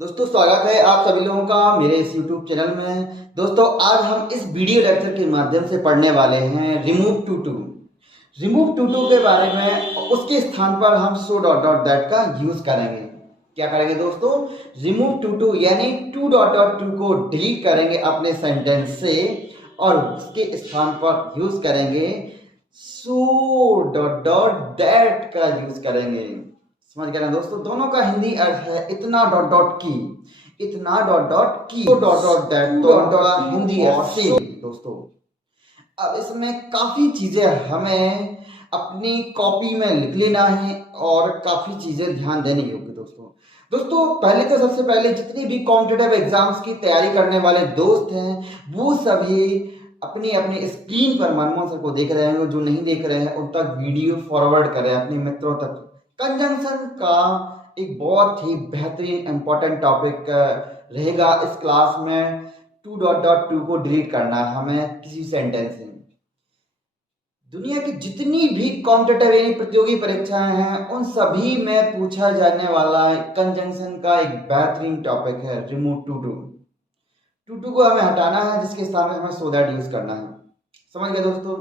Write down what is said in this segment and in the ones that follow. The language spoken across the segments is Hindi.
दोस्तों स्वागत है आप सभी लोगों का मेरे इस YouTube चैनल में। दोस्तों आज हम इस वीडियो लेक्चर के माध्यम से पढ़ने वाले हैं remove too to. Remove too to के बारे में उसके स्थान पर हम सो डॉट डॉट दैट का यूज करेंगे। क्या करेंगे दोस्तों? रिमूव टू टू यानी टू डॉट डॉट टू को डिलीट करेंगे अपने सेंटेंस से और उसके स्थान पर यूज करेंगे सो डॉट डॉट दैट का यूज करेंगे। समझ गए ना दोस्तों? दोनों का हिंदी अर्थ है इतना डॉट डॉट की, इतना डॉट डॉट की, डॉट डॉट दैट। दोनों का हिंदी अर्थ सेम दोस्तों। अब इसमें काफी चीजें हमें अपनी कॉपी में लिख लेना है और काफी चीजें ध्यान देनी होगी दोस्तों। पहले तो सबसे पहले जितनी भी कॉम्पिटिटिव एग्जाम्स की तैयारी करने वाले दोस्त हैं वो सभी अपनी अपनी स्क्रीन पर मनमोहन सर को देख रहे हैं। जो नहीं देख रहे हैं उन तक वीडियो फॉरवर्ड करें अपने मित्रों तक। कंजंक्शन का एक बहुत ही बेहतरीन इंपॉर्टेंट टॉपिक रहेगा इस क्लास में। टू डॉट डॉट टू को डिलीट करना है हमें किसी सेंटेंस से। दुनिया की जितनी भी कॉम्पिटिटिव यानी प्रतियोगी परीक्षाएं हैं उन सभी में पूछा जाने वाला कंजंक्शन का एक बेहतरीन टॉपिक है remove too to. To to को हमें हटाना है जिसके स्थान में हमें सो दैट यूज करना है। समझ गए दोस्तों?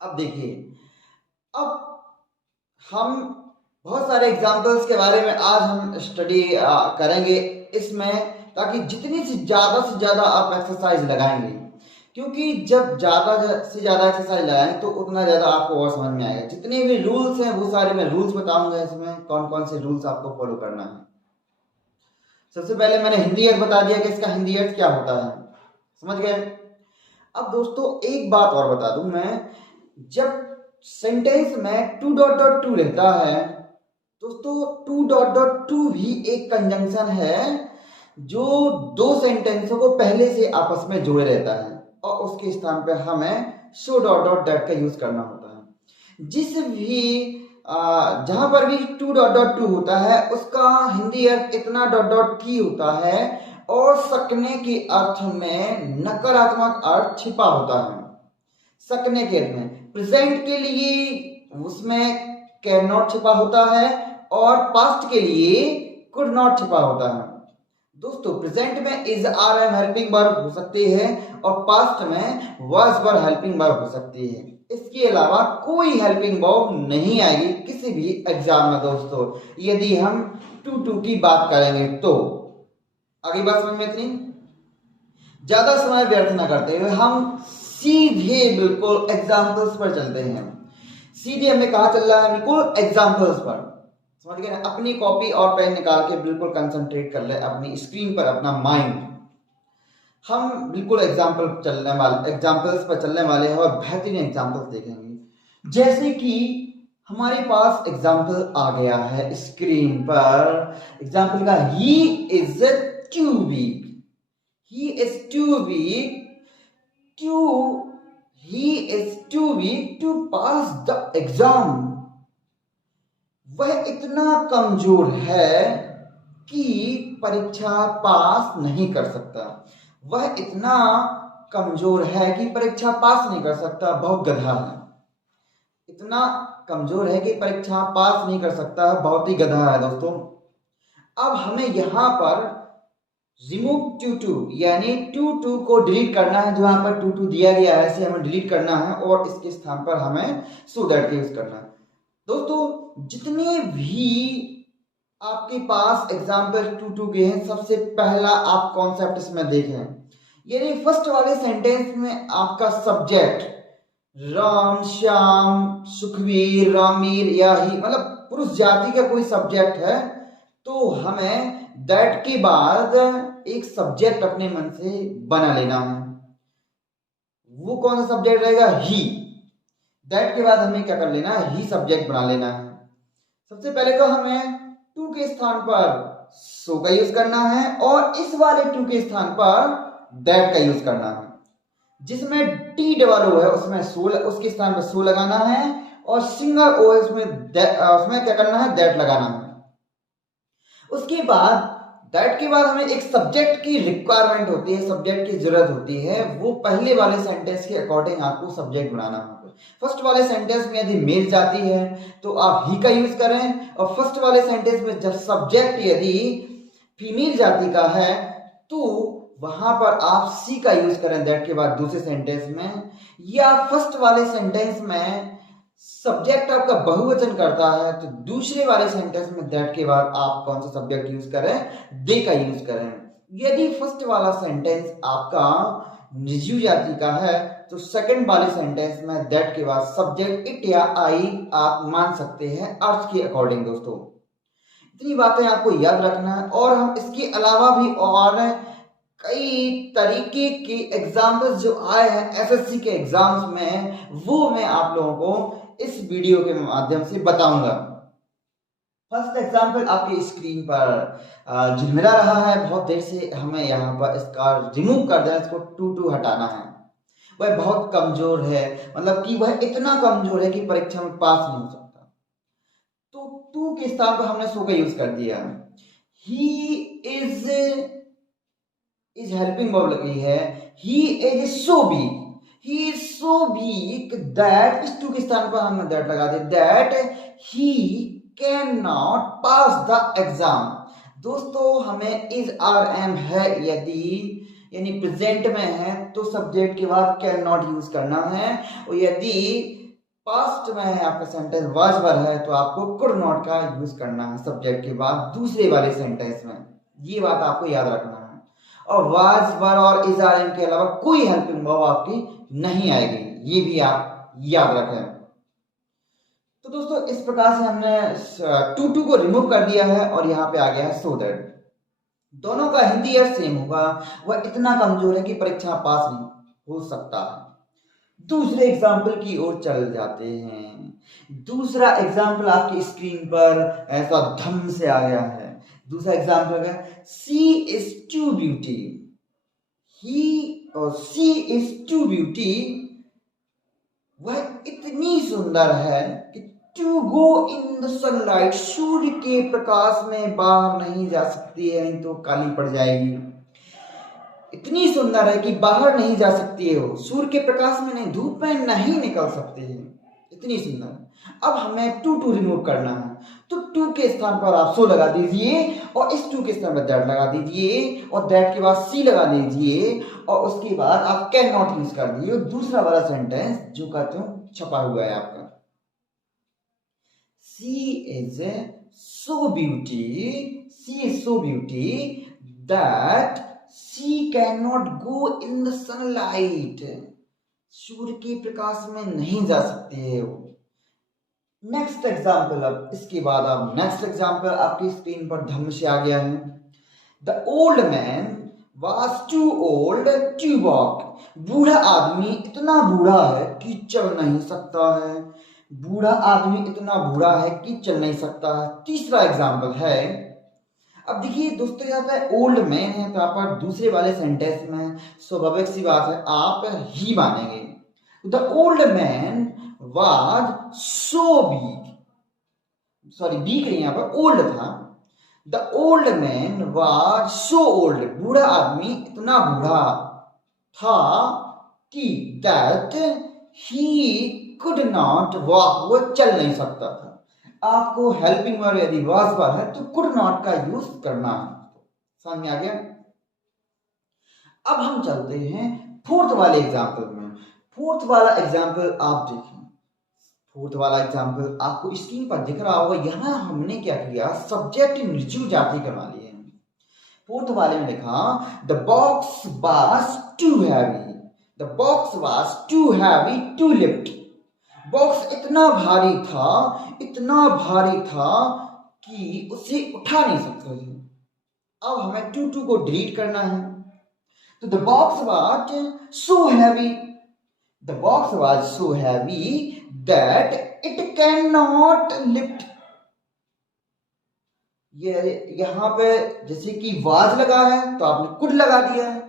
अब देखिए, अब हम बहुत सारे एग्जाम्पल्स के बारे में आज हम स्टडी करेंगे इसमें, ताकि जितनी से ज्यादा आप एक्सरसाइज लगाएंगे, क्योंकि जब ज्यादा से ज्यादा एक्सरसाइज लगाएंगे तो उतना ज्यादा आपको और समझ में आएगा। जितने भी रूल्स हैं वो सारे मैं रूल्स बताऊंगा इसमें, कौन कौन से रूल्स आपको फॉलो करना है। सबसे पहले मैंने हिंदी अर्थ बता दिया कि इसका हिंदी अर्थ क्या होता है। समझ गए? अब दोस्तों एक बात और बता दूं मैं, जब सेंटेंस में टू डॉट डॉट टू रहता है दोस्तों, टू डॉट डॉट टू भी एक कंजंक्शन है जो दो सेंटेंसों को पहले से आपस में जोड़े रहता है और उसके स्थान पर हमें सो डॉट डॉट दैट का यूज करना होता है। जिस भी जहां पर भी टू डॉट डॉट टू होता है उसका हिंदी अर्थ इतना डॉट डॉट की होता है और सकने के अर्थ में नकारात्मक अर्थ छिपा होता है। सकने के अर्थ में प्रेजेंट के लिए उसमें कैन नॉट छिपा होता है और पास्ट के लिए कुड नॉट छिपा होता है। दोस्तों प्रेजेंट में is are am helping verb हो सकती है और पास्ट में वाज वर हेल्पिंग वर्ब हो सकती है। इसके अलावा कोई हेल्पिंग वर्ब नहीं आएगी किसी भी एग्जाम में दोस्तों, यदि हम टू टू की बात करेंगे तो। आगे बात समझ में इतनी, ज्यादा समय व्यर्थ ना करते हुए हम सीधे बिल्कुल एग्जाम्पल्स पर चलते हैं। सीधे हमें कहा चल रहा है? बिल्कुल एग्जाम्पल्स पर। समझ गए ना? अपनी कॉपी और पेन निकाल के बिल्कुल कंसंट्रेट कर ले अपनी स्क्रीन पर, अपना माइंड। हम बिल्कुल एग्जाम्पल्स पर चलने वाले हैं और बेहतरीन एग्जाम्पल्स देखेंगे। जैसे कि हमारे पास एग्जाम्पल आ गया है स्क्रीन पर। एग्जाम्पल का he is too weak, he is too weak to pass the exam. वह इतना कमजोर है कि परीक्षा पास नहीं कर सकता। वह इतना कमजोर है कि परीक्षा पास नहीं कर सकता। बहुत गधा है। इतना कमजोर है कि परीक्षा पास नहीं कर सकता, बहुत ही गधा है दोस्तों। अब हमें यहां पर रिमूव टू टू यानी टू टू को डिलीट करना है। जो यहाँ पर टू टू दिया गया है इसे हमें डिलीट करना है और इसके स्थान पर हमें सो दैट का यूज करना है। दोस्तों जितने भी आपके पास एग्जाम्पल टू टू के हैं, सबसे पहला आप कॉन्सेप्ट इसमें देखें। यानी फर्स्ट वाले सेंटेंस में आपका सब्जेक्ट राम, श्याम, सुखवीर, रामीर या ही, मतलब पुरुष जाति का कोई सब्जेक्ट है तो हमें दैट के बाद एक सब्जेक्ट अपने मन से बना लेना है। वो कौन सा सब्जेक्ट रहेगा? ही। दैट के बाद हमें क्या कर लेना है? ही सब्जेक्ट बना लेना है। सबसे पहले तो हमें टू के स्थान पर सो का यूज करना है और इस वाले टू के स्थान पर दैट का यूज करना है। जिसमें टी डबल ओ है उसमें सो, उसके स्थान पर सो लगाना है और सिंगल ओ है उसमें क्या करना है? दैट लगाना है। उसके बाद दैट के बाद हमें एक सब्जेक्ट की रिक्वायरमेंट होती है, सब्जेक्ट की जरूरत होती है। वो पहले वाले सेंटेंस के अकॉर्डिंग आपको सब्जेक्ट बनाना होगा। फर्स्ट वाले सेंटेंस में यदि मेल जाती है तो आप ही का यूज करें और फर्स्ट वाले सेंटेंस में जब सब्जेक्ट यदि फीमेल जाति का है तो वहां पर आप सी का यूज करें दैट के बाद दूसरे सेंटेंस में, या फर्स्ट वाले सेंटेंस में सब्जेक्ट आपका बहुवचन करता है तो दूसरे वाले सेंटेंस में दैट के बाद आप कौन सा सब्जेक्ट यूज करें, दे का यूज करें। यदि फर्स्ट वाला सेंटेंस आपका निर्जीव जाति का है तो सेकंड वाले सेंटेंस में दैट के बाद सब्जेक्ट इट या आई आप मान सकते हैं अर्थ के अकॉर्डिंग। दोस्तों इतनी बातें आपको याद रखना है, और हम इसके अलावा भी और कई तरीके के एग्जाम्पल्स जो आए हैं एसएससी के एग्जाम्स में वो मैं आप लोगों को इस वीडियो के माध्यम से बताऊंगा। फर्स्ट एग्जाम्पल आपकी स्क्रीन पर झिलमिला रहा है बहुत देर से, हमें यहाँ पर इसका रिमूव कर देना, इसको टू हटाना है। वह बहुत कमजोर है, मतलब कि वह इतना कमजोर है कि परीक्षा में पास नहीं हो सकता। तो टू के स्थान पर हमने सो का यूज कर दिया। ही इज हेल्पिंग वर्ब लगी है, he is so weak, he is so weak that, इस टू के स्थान पर हमने दैट लगा दिया, that he can not pass the exam. दोस्तों हमें इज आर एम है यदि यानी प्रेजेंट में है तो सब्जेक्ट के बाद कैन नॉट यूज करना है, और यदि पास्ट में है आपका सेंटेंस वाज वर है तो आपको कुड नॉट का यूज करना है सब्जेक्ट के बाद दूसरे वाले सेंटेंस में। ये बात आपको याद रखना है। और वाज वर और इज आर एम के अलावा कोई हेल्पिंग वर्ब आपकी नहीं आएगी, ये भी आप याद रखें। तो दोस्तों इस प्रकार से हमने टू को रिमूव कर दिया है और यहाँ पे आ गया है सो दैट। दोनों का हिंदी अर्थ सेम होगा, वह इतना कमजोर है कि परीक्षा पास नहीं हो सकता। दूसरे एग्जाम्पल की ओर चल जाते हैं। दूसरा एग्जाम्पल आपकी स्क्रीन पर ऐसा धम से आ गया है। दूसरा एग्जाम्पल है सी इज टू ब्यूटी, ही और सी इज टू ब्यूटी, वह इतनी सुंदर है कि to go in the sunlight, सूर्य के प्रकाश में बाहर नहीं जा सकती है, तो काली पड़ जाएगी। इतनी सुंदर है कि बाहर नहीं जा सकती है, वो सूर्य के प्रकाश में नहीं, धूप में नहीं निकल सकती है, इतनी सुंदर। अब हमें टू रिमूव करना है तो टू के स्थान पर आप सो लगा दीजिए और इस टू के स्थान पर दैट लगा दीजिए और दैट के बाद सी लगा दीजिए और उसके बाद आप कैन नॉट यूज कर दीजिए। दूसरा वाला सेंटेंस जो कहते हो छपा हुआ है आपका, she is so beauty, she is so beauty that she can not go in the sunlight, सूर्य के प्रकाश में नहीं जा सकती है वो। नेक्स्ट एग्जाम्पल, अब इसके बाद अब नेक्स्ट एग्जाम्पल आपकी स्क्रीन पर धम से आ गया है। The old man was too old to walk, बूढ़ा आदमी इतना बूढ़ा है कि चल नहीं सकता है, बूढ़ा आदमी इतना बूढ़ा है कि चल नहीं सकता है। तीसरा एग्जाम्पल है, अब देखिए दोस्तों यहाँ पे ओल्ड मैन है तो आप दूसरे वाले सेंटेंस में स्वाभाविक सी बात है आप ही मानेंगे। The old man was so weak, sorry week नहीं यहाँ पर ओल्ड था। The old man was so old, बूढ़ा आदमी इतना बूढ़ा था कि that he could not walk, वो चल नहीं सकता था। आपको हेल्पिंग वर्ब यदि वाज पर है तो कुड नॉट का यूज करना है। समझ में आ गया? अब हम चलते हैं फोर्थ वाले एग्जाम्पल में। फोर्थ वाला एग्जाम्पल आप देखिए, फोर्थ वाला एग्जाम्पल आपको स्क्रीन पर दिख रहा होगा। यहां हमने क्या किया, सब्जेक्ट निर्जीव जाति करवा लिए। फोर्थ वाले में लिखा the box was too heavy, the box was too heavy to lift, box इतना भारी था, इतना भारी था कि उसे उठा नहीं सकते थे। अब हमें टू को डिलीट करना है तो the box was so heavy, the box was so heavy that it can not lift. ये यहां पे जैसे कि वाज लगा है तो आपने कुड लगा दिया है,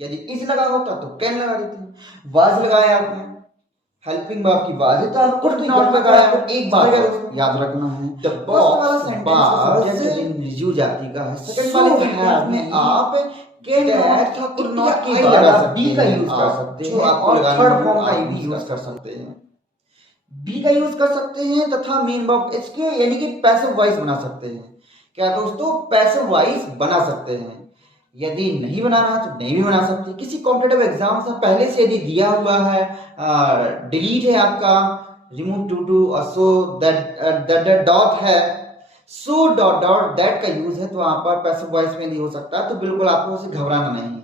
यदि इज लगा होता तो कैन लगा देते। वाज लगाया आपने, हेल्पिंग वर्ब की वाज है तो आप कुड नॉट लगाया। एक बात याद रखना है, द बॉक्स सब्जेक्ट निर्जीव जाति का है, सेकंड वाले सेंटेंस में आप कैन नॉट था कुड नॉट की लगा बी का यूज कर सकते हैं और थर्ड फॉर्म का भी यूज कर सकते हैं। बी का यूज कर सकते हैं तथा मेन वर्ब इसके यानी कि पैसिव वॉइस बना सकते हैं। क्या दोस्तों पैसिव वॉइस बना सकते हैं। यदि नहीं बनाना तो नहीं भी बना सकते। किसी कॉम्पिटेटिव एग्जाम से पहले से यदि दिया हुआ है डिलीट है आपका रिमूव टू टू और सो दैट डॉट है सो डॉट डॉट दैट का यूज है तो वहां पर पैसिव वॉइस में नहीं हो सकता, तो बिल्कुल आपको उसे घबराना नहीं है।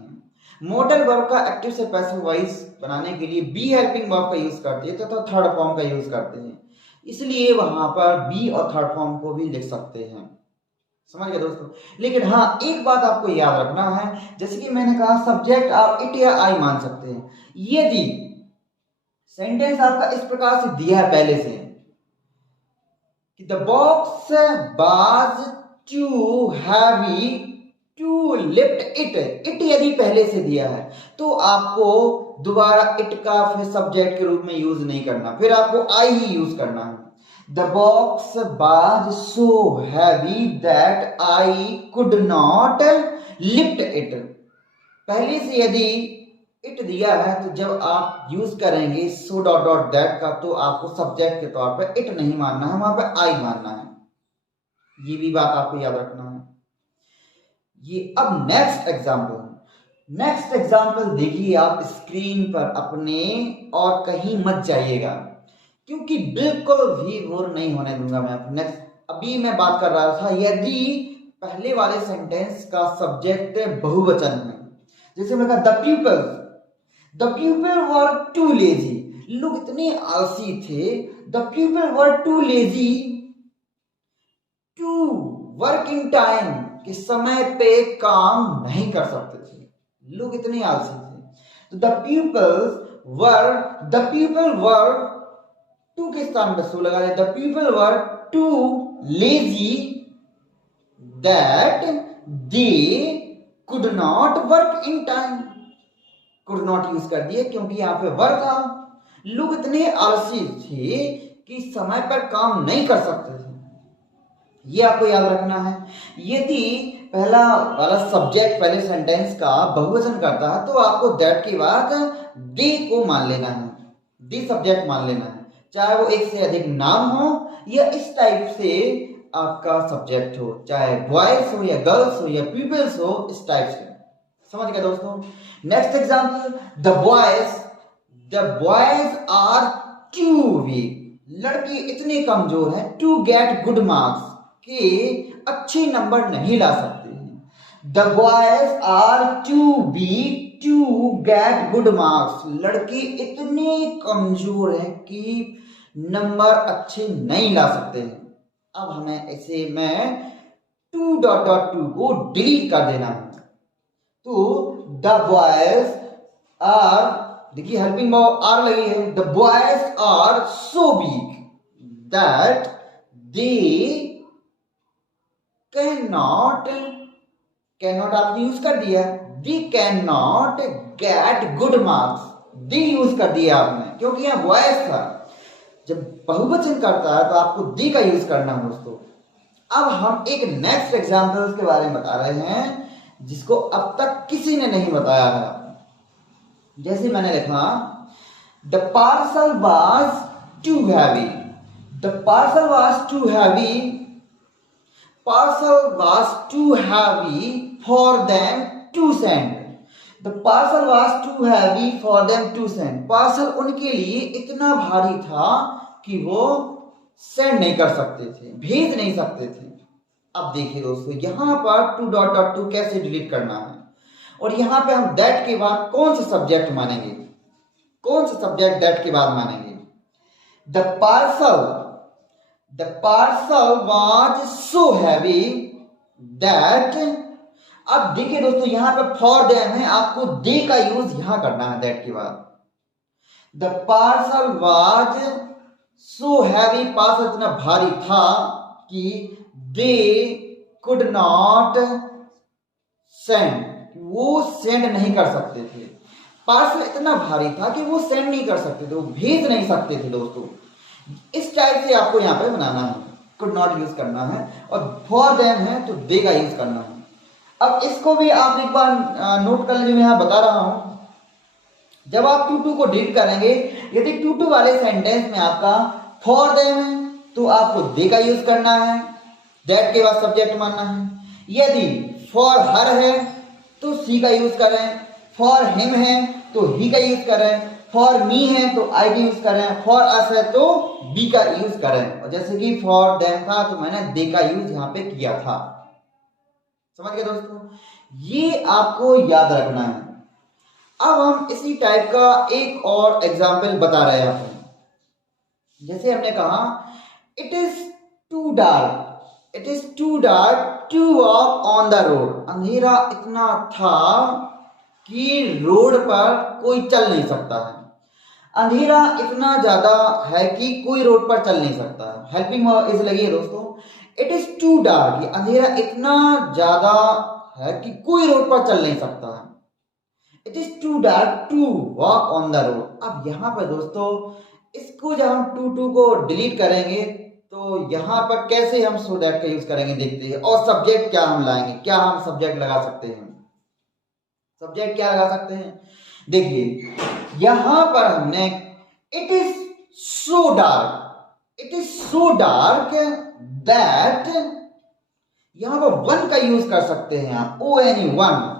मॉडल वर्ब का एक्टिव से पैसिव वॉइस बनाने के लिए बी हेल्पिंग वर्ब का यूज करते हैं तथा थर्ड फॉर्म का यूज करते हैं, इसलिए वहां पर बी और थर्ड फॉर्म को भी लिख सकते हैं। समझ गए दोस्तों। लेकिन हाँ एक बात आपको याद रखना है, जैसे कि मैंने कहा सब्जेक्ट आप इट या आई मान सकते हैं। यदि सेंटेंस आपका इस प्रकार से दिया है पहले से कि the box was too heavy to lift it यदि पहले से दिया है तो आपको दोबारा इट का फिर सब्जेक्ट के रूप में यूज नहीं करना, फिर आपको आई ही यूज करना है। The box was so heavy that I could not lift it. पहले से यदि इट दिया है तो जब आप यूज करेंगे सो डॉट डॉट दैट का तो आपको सब्जेक्ट के तौर पर इट नहीं मानना है, वहां पर आई मानना है। ये भी बात आपको याद रखना है। ये अब नेक्स्ट एग्जाम्पल देखिए आप स्क्रीन पर अपने और कहीं मत जाइएगा क्योंकि बिल्कुल भी बोर नहीं होने दूंगा मैं। नेक्स्ट अभी मैं बात कर रहा था यदि पहले वाले सेंटेंस का सब्जेक्ट बहुवचन है, जैसे मैंने कहा the people were too lazy, लोग इतने आलसी थे। The people were too lazy to work in time, कि समय पे काम नहीं कर सकते थे, लोग इतने आलसी थे। तो द पीपल वर टू के स्थान पर सो लगा दे। The people were too lazy that they could not work in time, could not use कर दिए क्योंकि यहां पे वर था। लोग इतने आलसी थे कि समय पर काम नहीं कर सकते थे। ये आपको याद रखना है। यदि पहला वाला सब्जेक्ट पहले सेंटेंस का बहुवचन करता है तो आपको दैट के बाद दे को मान लेना है, दे सब्जेक्ट मान लेना है, चाहे वो एक से अधिक नाम हो या इस टाइप से आपका सब्जेक्ट हो, चाहे बॉयज हो या गर्ल्स हो या पीपल्स हो, इस टाइप से। समझ गए दोस्तों। Next example, the boys are too weak, लड़के इतने कमजोर हैं टू गेट गुड मार्क्स, के अच्छे नंबर नहीं ला सकते हैं। The boys are too weak to get good marks, लड़के इतने कमजोर हैं कि नंबर अच्छे नहीं ला सकते हैं। अब हमें ऐसे में टू डॉट डॉट टू को डिलीट कर देना है। तो द बॉयज आर, देखिए हेल्पिंग आर लगी है, the boys are so weak that they can not आपने यूज कर दिया, they can not get good marks, they use कर दिया आपने क्योंकि यहां बॉयज था। जब बहुवचन करता है तो आपको दे का यूज करना है दोस्तों। अब हम एक नेक्स्ट एग्जांपल के बारे में बता रहे हैं जिसको अब तक किसी ने नहीं बताया है। जैसे मैंने लिखा the parcel was too heavy, the parcel was too heavy, parcel was too heavy for them to send, the parcel was too heavy for them to send, parcel उनके लिए इतना भारी था कि वो सेंड नहीं कर सकते थे, भेज नहीं सकते थे। अब देखिए दोस्तों यहां पर टू डॉट डॉट टू कैसे डिलीट करना है, और यहां पे हम दैट के बाद कौन से सब्जेक्ट मानेंगे, कौन से सब्जेक्ट दैट के बाद मानेंगे। The parcel was so heavy that, अब देखिए दोस्तों यहां पे फॉर देम है, आपको दे का यूज यहां करना है दैट के बाद। The parcel was so heavy, parcel इतना भारी था कि they could not send, वो सेंड नहीं कर सकते थे। पार्सल इतना भारी था कि वो सेंड नहीं कर सकते थे, वो भेज नहीं सकते थे दोस्तों। इस टाइप से आपको यहां पे बनाना है, कुड नॉट यूज करना है, और फॉर देम है तो दे का यूज करना है। अब इसको भी आप एक बार नोट कर लीजिए, मैं यहां बता रहा हूं। जब आप टू टू को डिलीट करेंगे, यदि टू टू वाले सेंटेंस में आपका फॉर देम है तो आपको दे का यूज करना है, दैट के बाद सब्जेक्ट मानना है। यदि फॉर हर है तो सी का यूज करें, फॉर हिम है तो ही का यूज करें, फॉर मी है तो आई का यूज करें, फॉर अस है तो बी का यूज करें। और जैसे कि फॉर देम था तो मैंने दे का यूज यहां पे किया था। समझ गए दोस्तों, ये आपको याद रखना है। अब हम इसी टाइप का एक और एग्जाम्पल बता रहे हैं आपको। जैसे हमने कहा it is too dark, it is too dark to walk on the road. अंधेरा इतना था कि रोड पर कोई चल नहीं सकता है। अंधेरा इतना ज्यादा है कि कोई रोड पर चल नहीं सकता है। हेल्पिंग इज लगी है दोस्तों। इट इज टू डार्क, अंधेरा इतना ज्यादा है कि कोई रोड पर चल नहीं सकता है। It is too dark to walk on the road. अब यहां पर दोस्तों इसको जब हम टू को डिलीट करेंगे तो यहां पर कैसे हम सो दैट का यूज करेंगे देखते हैं। और सब्जेक्ट क्या हम लाएंगे, क्या हम सब्जेक्ट लगा सकते हैं, सब्जेक्ट क्या लगा सकते हैं। देखिए यहां पर हमने it is so dark, it is so dark that, यहां पर वन का यूज कर सकते हैं आप, ONE one.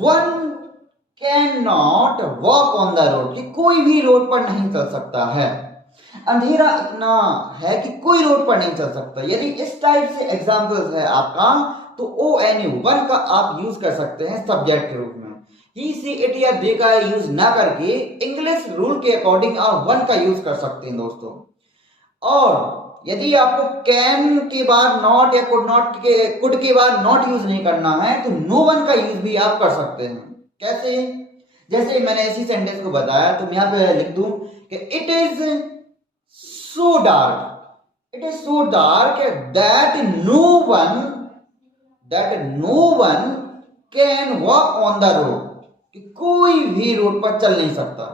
One can not walk on the road, कि कोई भी रोड पर नहीं चल सकता है। अंधेरा इतना है कि कोई रोड पर नहीं चल सकता। यदि इस टाइप से एग्जाम्पल्स है आपका तो ONE वन का आप यूज कर सकते हैं सब्जेक्ट के रूप में। ही सी इट या दे का यूज ना करके इंग्लिश रूल के अकॉर्डिंग आप वन का यूज कर सकते हैं दोस्तों। और यदि आपको कैन के बाद नॉट या कुड के बाद नॉट यूज नहीं करना है तो नो वन का यूज भी आप कर सकते हैं। कैसे, जैसे मैंने इसी सेंटेंस को बताया तो मैं यहां पे लिख दूं कि it is so dark, it is so dark that no one can walk on the road, कि कोई भी रोड पर चल नहीं सकता।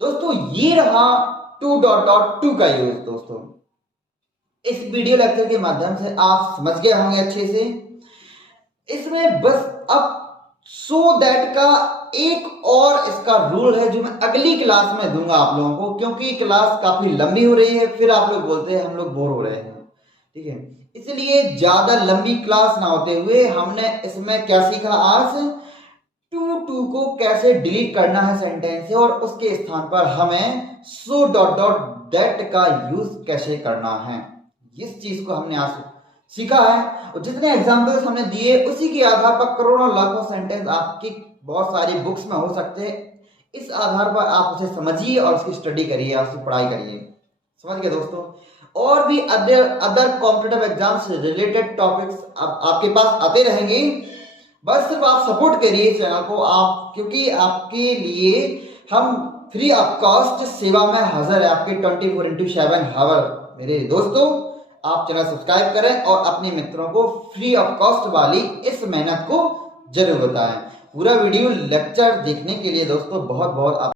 दोस्तों ये रहा टू का यूज। दोस्तों इस वीडियो लेक्चर के माध्यम से आप समझ गए होंगे अच्छे से। इसमें बस अब सो दैट का एक और इसका रूल है जो मैं अगली क्लास में दूंगा आप लोगों को, क्योंकि क्लास काफी लंबी हो रही है, फिर आप लोग बोलते हैं हम लोग बोर हो रहे हैं, ठीक है। इसलिए ज्यादा लंबी क्लास ना होते हुए हमने इसमें क्या सीखा आज, टू को कैसे डिलीट करना है सेंटेंस से, और उसके स्थान पर हमें सो डॉट डॉट दैट का यूज कैसे करना है। इस चीज को हमने आज सीखा है। और जितने एग्जाम्पल्स हमने दिए उसी के आधार पर करोड़ों लाखों सेंटेंस आपकी बहुत सारी बुक्स में हो सकते हैं। इस आधार पर आप उसे समझिए और उसकी स्टडी करिए, उसकी पढ़ाई करिए। समझ गए दोस्तों। और भी अदर कॉम्पिटिटिव एग्जाम से रिलेटेड टॉपिक्स आपके पास आते रहेंगे। बस सिर्फ आप सपोर्ट करिए चैनल को, आप क्योंकि आपके लिए हम फ्री ऑफ कॉस्ट सेवा में हाजिर है, आपके 24/7 हावर। मेरे दोस्तों आप चैनल सब्सक्राइब करें और अपने मित्रों को फ्री ऑफ कॉस्ट वाली इस मेहनत को जरूर बताएं। पूरा वीडियो लेक्चर देखने के लिए दोस्तों बहुत बहुत